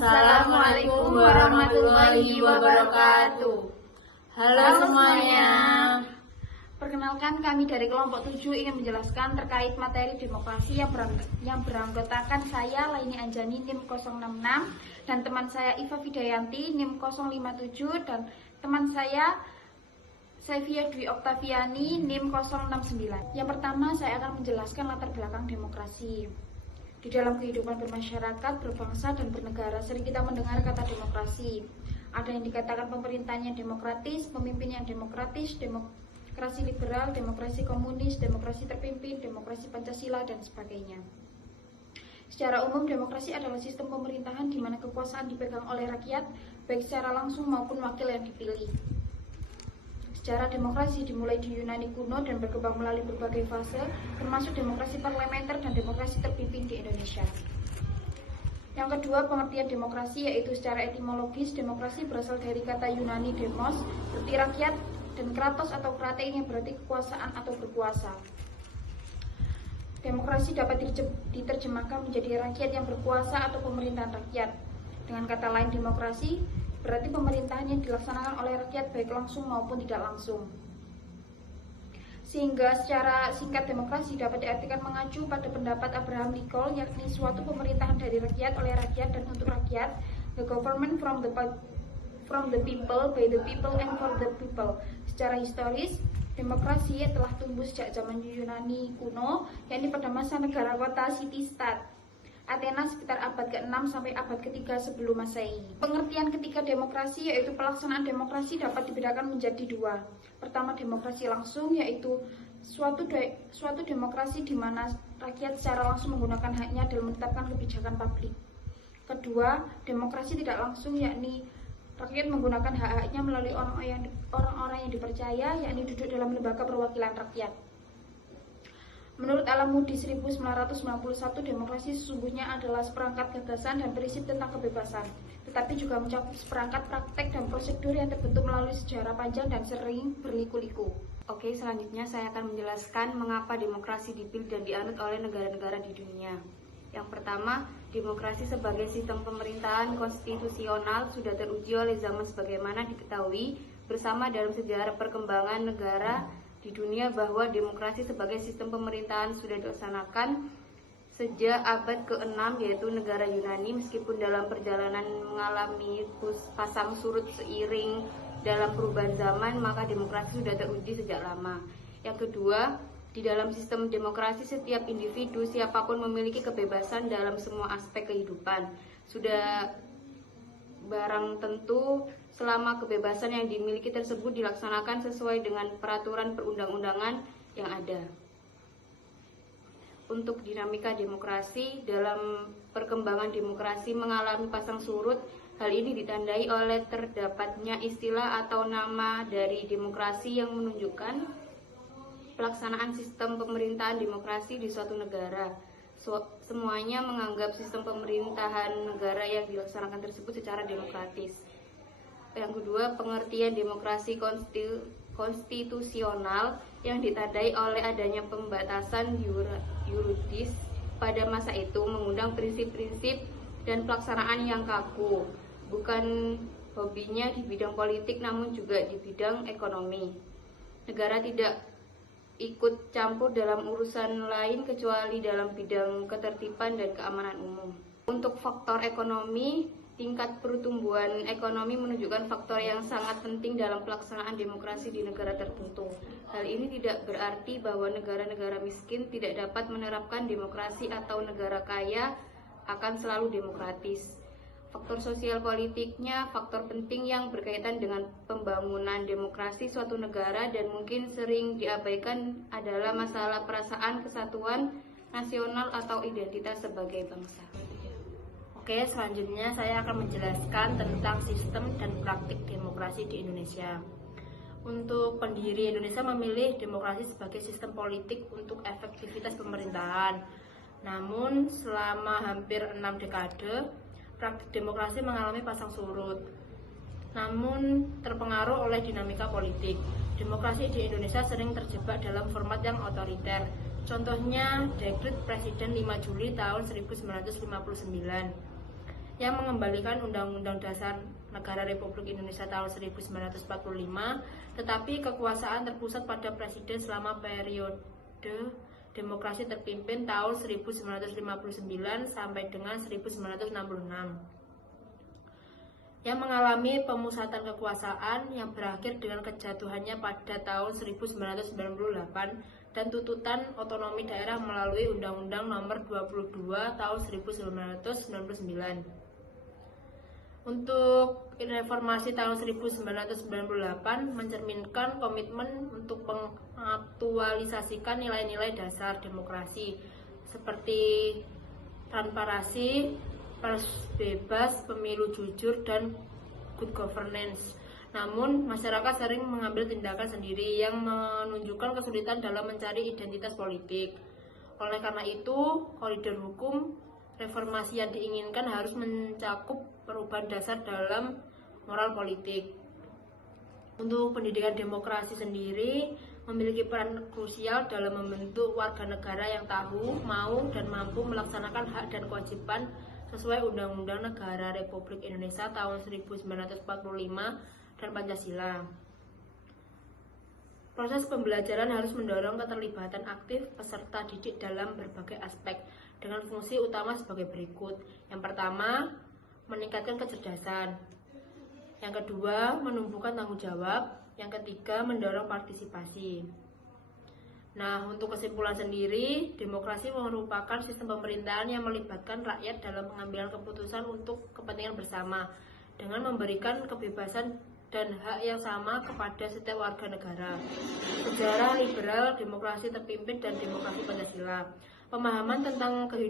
Assalamualaikum warahmatullahi wabarakatuh. Halo semuanya. Perkenalkan, kami dari kelompok 7 ingin menjelaskan terkait materi demokrasi yang beranggotakan saya Laini Anjani NIM 066 dan teman saya Iva Vidayanti NIM 057 dan teman saya Sevia Dwi Oktaviani NIM 069. Yang pertama, saya akan menjelaskan latar belakang demokrasi. Di dalam kehidupan bermasyarakat, berbangsa, dan bernegara sering kita mendengar kata demokrasi. Ada yang dikatakan pemerintahan yang demokratis, pemimpin yang demokratis, demokrasi liberal, demokrasi komunis, demokrasi terpimpin, demokrasi Pancasila, dan sebagainya. Secara umum, demokrasi adalah sistem pemerintahan di mana kekuasaan dipegang oleh rakyat, baik secara langsung maupun wakil yang dipilih. Sejarah demokrasi dimulai di Yunani kuno dan berkembang melalui berbagai fase, termasuk demokrasi parlementer dan demokrasi terpimpin di Indonesia. Yang kedua, pengertian demokrasi yaitu secara etimologis, demokrasi berasal dari kata Yunani demos, berarti rakyat, dan kratos atau kratein yang berarti kekuasaan atau berkuasa. Demokrasi dapat diterjemahkan menjadi rakyat yang berkuasa atau pemerintahan rakyat. Dengan kata lain, demokrasi berarti pemerintahan yang dilaksanakan oleh rakyat baik langsung maupun tidak langsung. Sehingga secara singkat demokrasi dapat diartikan mengacu pada pendapat Abraham Lincoln, yakni suatu pemerintahan dari rakyat, oleh rakyat, dan untuk rakyat, the government from the people, by the people, and for the people. Secara historis, demokrasi telah tumbuh sejak zaman Yunani kuno, yakni pada masa negara kota city-state Athena sekitar abad ke-6 sampai abad ke-3 sebelum Masehi. Pengertian ketiga demokrasi yaitu pelaksanaan demokrasi dapat dibedakan menjadi dua. Pertama, demokrasi langsung yaitu suatu demokrasi di mana rakyat secara langsung menggunakan haknya dalam menetapkan kebijakan publik. Kedua, demokrasi tidak langsung yakni rakyat menggunakan hak-haknya melalui orang-orang yang dipercaya, yakni duduk dalam lembaga perwakilan rakyat. Menurut Alam Moody 1991, demokrasi sesungguhnya adalah seperangkat gagasan dan prinsip tentang kebebasan, tetapi juga mencakup seperangkat praktek dan prosedur yang terbentuk melalui sejarah panjang dan sering berliku-liku. Oke, selanjutnya saya akan menjelaskan mengapa demokrasi dipilih dan dianut oleh negara-negara di dunia. Yang pertama, demokrasi sebagai sistem pemerintahan konstitusional sudah teruji oleh zaman sebagaimana diketahui bersama dalam sejarah perkembangan negara di dunia bahwa demokrasi sebagai sistem pemerintahan sudah dilaksanakan sejak abad ke-6 yaitu negara Yunani, meskipun dalam perjalanan mengalami pasang surut seiring dalam perubahan zaman, maka demokrasi sudah teruji sejak lama. Yang kedua, di dalam sistem demokrasi setiap individu siapapun memiliki kebebasan dalam semua aspek kehidupan. Sudah barang tentu selama kebebasan yang dimiliki tersebut dilaksanakan sesuai dengan peraturan perundang-undangan yang ada. Untuk dinamika demokrasi, dalam perkembangan demokrasi mengalami pasang surut, hal ini ditandai oleh terdapatnya istilah atau nama dari demokrasi yang menunjukkan pelaksanaan sistem pemerintahan demokrasi di suatu negara. Semuanya menganggap sistem pemerintahan negara yang dilaksanakan tersebut secara demokratis. Yang kedua, pengertian demokrasi konstitusional yang ditandai oleh adanya pembatasan yuridis pada masa itu, mengundang prinsip-prinsip dan pelaksanaan yang kaku, bukan hobinya di bidang politik namun juga di bidang ekonomi. Negara tidak ikut campur dalam urusan lain kecuali dalam bidang ketertiban dan keamanan umum. Untuk faktor ekonomi, tingkat pertumbuhan ekonomi menunjukkan faktor yang sangat penting dalam pelaksanaan demokrasi di negara tertentu. Hal ini tidak berarti bahwa negara-negara miskin tidak dapat menerapkan demokrasi atau negara kaya akan selalu demokratis. Faktor sosial politiknya faktor penting yang berkaitan dengan pembangunan demokrasi suatu negara dan mungkin sering diabaikan adalah masalah perasaan kesatuan nasional atau identitas sebagai bangsa. Oke, selanjutnya saya akan menjelaskan tentang sistem dan praktik demokrasi di Indonesia. Untuk pendiri Indonesia memilih demokrasi sebagai sistem politik untuk efektivitas pemerintahan. Namun, selama hampir 6 dekade, praktik demokrasi mengalami pasang surut. Namun, terpengaruh oleh dinamika politik. Demokrasi di Indonesia sering terjebak dalam format yang otoriter. Contohnya, Dekret Presiden 5 Juli tahun 1959. yang mengembalikan Undang-Undang Dasar Negara Republik Indonesia tahun 1945, tetapi kekuasaan terpusat pada Presiden selama periode demokrasi terpimpin tahun 1959 sampai dengan 1966, yang mengalami pemusatan kekuasaan yang berakhir dengan kejatuhannya pada tahun 1998 dan tututan otonomi daerah melalui Undang-Undang Nomor 22 Tahun 1999. Untuk reformasi tahun 1998 mencerminkan komitmen untuk mengaktualisasikan nilai-nilai dasar demokrasi seperti transparansi, pers bebas, pemilu jujur, dan good governance. Namun, masyarakat sering mengambil tindakan sendiri yang menunjukkan kesulitan dalam mencari identitas politik. Oleh karena itu, koridor hukum reformasi yang diinginkan harus mencakup perubahan dasar dalam moral politik. Untuk pendidikan demokrasi sendiri memiliki peran krusial dalam membentuk warga negara yang tahu, mau, dan mampu melaksanakan hak dan kewajiban sesuai Undang-Undang Negara Republik Indonesia tahun 1945 dan Pancasila. Proses pembelajaran harus mendorong keterlibatan aktif peserta didik dalam berbagai aspek dengan fungsi utama sebagai berikut. Yang pertama, meningkatkan kecerdasan. Yang kedua, menumbuhkan tanggung jawab. Yang ketiga, mendorong partisipasi. Nah, untuk kesimpulan sendiri, demokrasi merupakan sistem pemerintahan yang melibatkan rakyat dalam pengambilan keputusan untuk kepentingan bersama dengan memberikan kebebasan dan hak yang sama kepada setiap warga negara. Sejarah liberal, demokrasi terpimpin, dan demokrasi Pancasila. Pemahaman tentang kehidupan